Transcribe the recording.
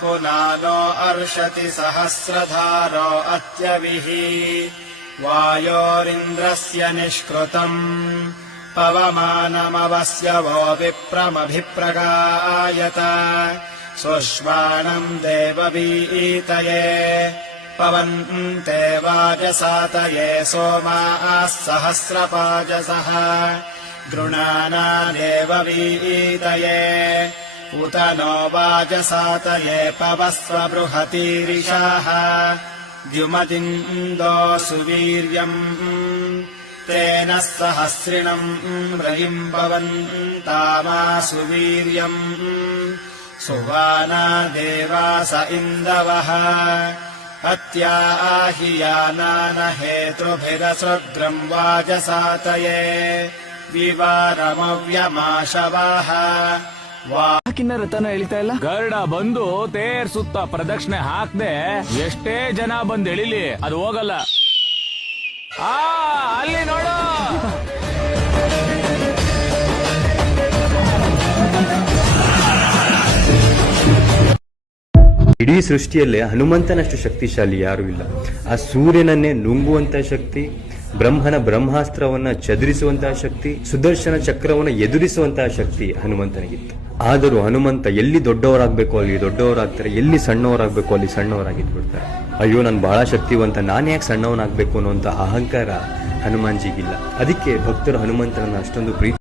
पुनानो अर्षति सहस्रधारो अत्यविः वायोरिन्द्रस्य निष्कृतम् पवमानमवस्य वो विप्रमभिप्रगायत सुष्माणम् देववीतये पवन्ते वाजसातये सोमाः सहस्रपाजसः गृणाना देववीतये उत नो वाजसातये पवस्व बृहतीरिषाः द्युमदिन्दो सुवीर्यम् तेन सहस्रिणम् रयिम् पवन्तामासु वीर्यम् सुवाना देवास इन्दवः अत्याहियानान हेतुभिरसृग्रम् वाजसातये विवारमव्यमाशवाः ಯಾಕಿನ್ನ ರಥನ ಎಳಿತಾ ಇಲ್ಲ? ಗರುಡ ಬಂದು ತೇರ್ ಸುತ್ತ ಪ್ರದಕ್ಷಿಣೆ ಹಾಕ್ದೆ ಎಷ್ಟೇ ಜನ ಬಂದ್ ಎಳಿಲಿ ಅದು ಹೋಗಲ್ಲ. ಅಲ್ಲಿ ನೋಡು. ಇಡೀ ಸೃಷ್ಟಿಯಲ್ಲೇ ಹನುಮಂತನಷ್ಟು ಶಕ್ತಿಶಾಲಿ ಯಾರೂ ಇಲ್ಲ. ಆ ಸೂರ್ಯನನ್ನೇ ನುಂಗುವಂತ ಶಕ್ತಿ, ಬ್ರಹ್ಮನ ಬ್ರಹ್ಮಾಸ್ತ್ರವನ್ನ ಚದುರಿಸುವಂತಹ ಶಕ್ತಿ, ಸುದರ್ಶನ ಚಕ್ರವನ್ನ ಎದುರಿಸುವಂತಹ ಶಕ್ತಿ ಹನುಮಂತನಿಗಿತ್ತು. ಆದರೂ ಹನುಮಂತ ಎಲ್ಲಿ ದೊಡ್ಡವರಾಗಬೇಕು ಅಲ್ಲಿ ದೊಡ್ಡವರಾಗ್ತಾರೆ, ಎಲ್ಲಿ ಸಣ್ಣವರಾಗಬೇಕು ಅಲ್ಲಿ ಸಣ್ಣವರಾಗಿದ್ಬಿಡ್ತಾರೆ. ಅಯ್ಯೋ ನಾನು ಬಹಳ ಶಕ್ತಿವಂತ, ನಾನು ಯಾಕೆ ಸಣ್ಣವನಾಗಬೇಕು ಅನ್ನುವಂಥ ಅಹಂಕಾರ ಹನುಮಾನ್ಜಿಗಿಲ್ಲ. ಅದಕ್ಕೆ ಭಕ್ತರು ಹನುಮಂತನನ್ನ ಅಷ್ಟೊಂದು ಪ್ರೀತಿ